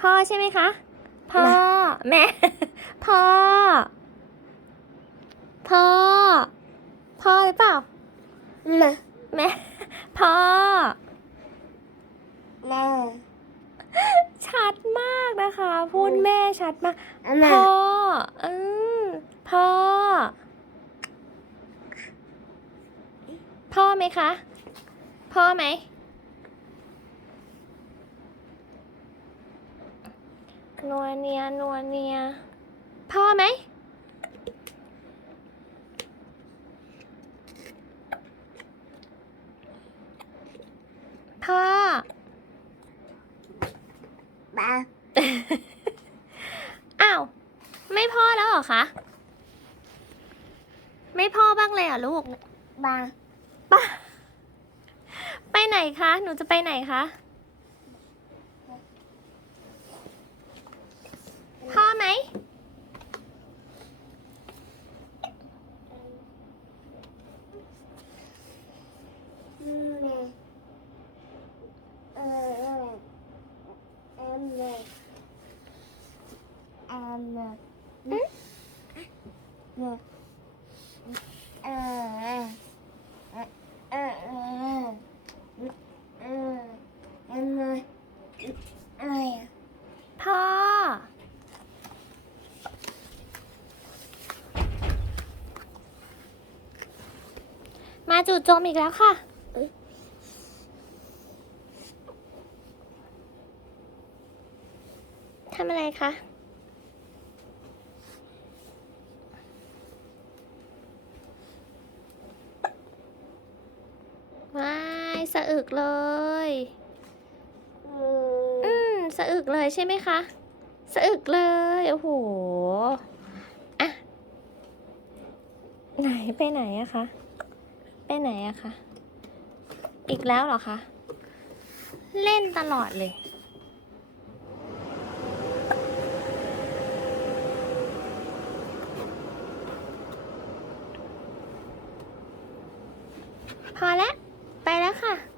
พ่อใช่ไหมคะ พ่อ แม่ พ่อ พ่อ พ่อหรือเปล่าแม่แม่ พ่อ แม่ ชัดมากนะคะ พูดแม่ชัดมากแม่พ่ออืมพ่อ พ่อไหมคะ พ่อไหม นัวเนียนัวเนียพ่อไหมพ่อบ้าอ้าว ไม่พ่อแล้วเหรอคะ ไม่พ่อบ้างเลยเหรอลูกบ้าป้าไปไหนคะ หนูจะไปไหนคะ พ่อไหม แม่เออเออแม่ เออแม่แม่เออเออเออเออเออเออแม่เออพ่อมาจู่โจมอีกแล้วค่ะทำอะไรคะ ว้าย สะอึกเลย อืมสะอึกเลยใช่ไหมคะ สะอึกเลย โอ้โหอะไหนไปไหนอะคะ ไปไหนอะคะ อีกแล้วเหรอคะ เล่นตลอดเลยพอแล้ว ไปแล้วค่ะ